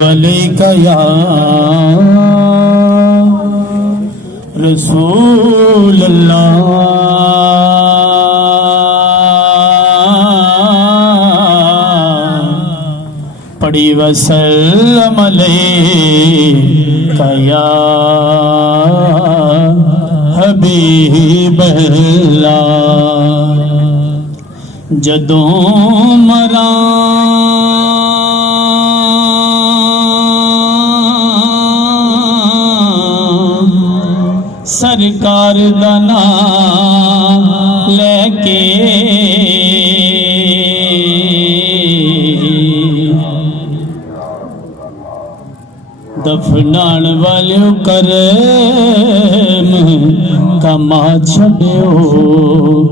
علیک یا رسول اللہ پڑھی وسلم علیک یا حبیب اللہ جدوں سرکار دا نام لے کے دفنان والیو کرم کما چھڑیو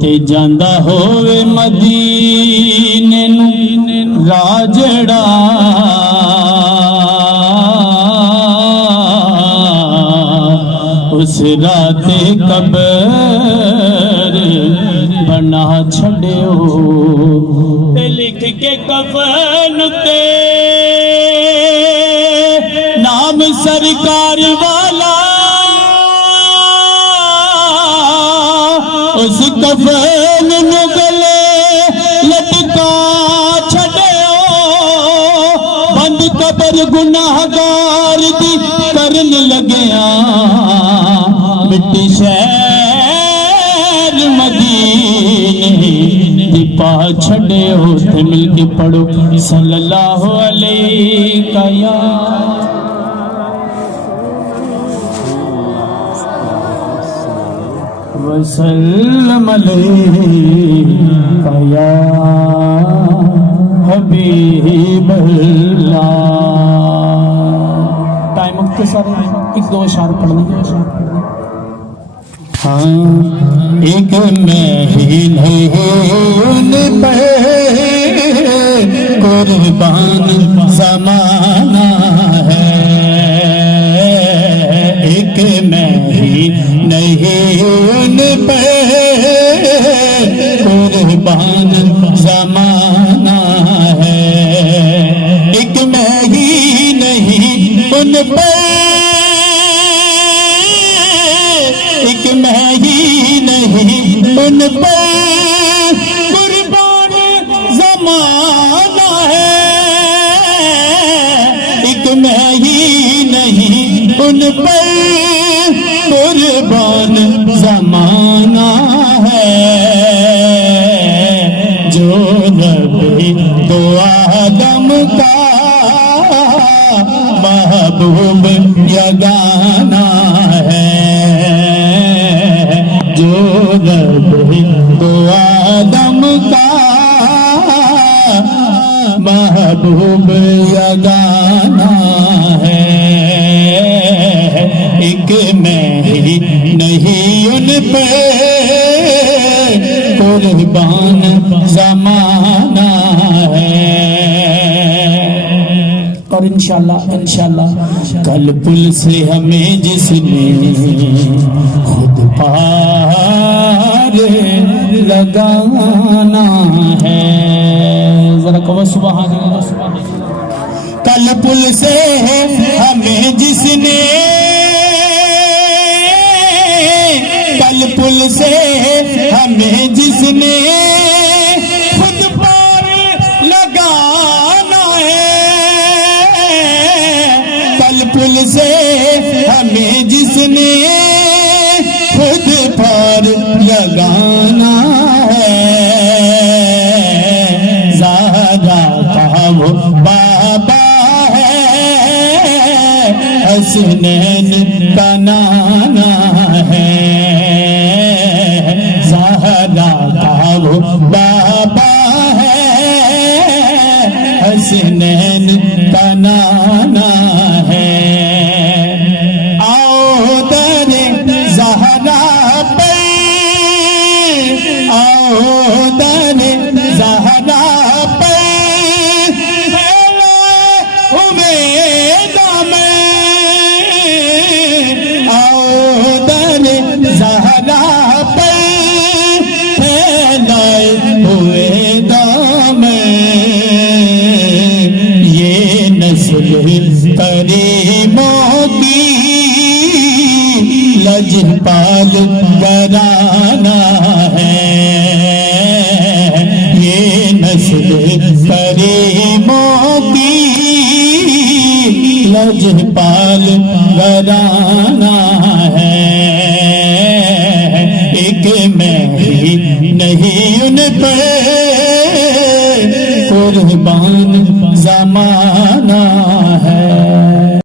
تے جاندہ ہوئے مدینے نو راجڑا اس رات قبر بنا چھڑیو تے لکھ کے کفن تے نام سرکار والا اس کفن نو گلے لٹکا چھڑیو بند قبر گناہگار دی کرن لگیا مٹی شہر مدینے دی پا چھڑیو تے مل کے پڑھو صلی اللہ علیہ یا وسلم علیک یا حبیب اللہ ٹائم مختصر ہے ایک دو اشعار پڑھنے ہاں ایک مہینے پہ قربان زمانہ ہے ایک مہینے پہ قربان زمانہ ہے ایک مہینے ان پہ ایک مہینے ان پہ قربان زمانہ ہے ایک مہینے ان پہ قربان زمانہ ہے جو رب دو عالم کا محبوب یگانہ ہے جو رب دو عالم کا محبوب یگانہ ہے ایک نہیں ان پہ قربان زمانہ ہے اور انشاءاللہ کل پل سے ہمیں جس نے خود پار لگانا ہے ذرا کہو سبحان اللہ کل پل سے ہمیں جس نے کل پل سے ہمیں جس نے خود پار لگانا ہے کل پل سے ہمیں جس نے خود پار لگانا ہے زہرا کا وہ بابا ہے حسنین کا نانا ہے وہ بابا ہے حسنین کا نانا ہے آؤ در زہرا پہ آؤ در زہرا پہ امیدہ میں آؤ در زہرا پہ ہوئے دام یہ نسل کریموں کی لجپال گھرانہ ہے، یہ نسل کریموں کی لجپال گھرانہ ہے، ایک میں ہی نہیں ان پہ قربان زمانہ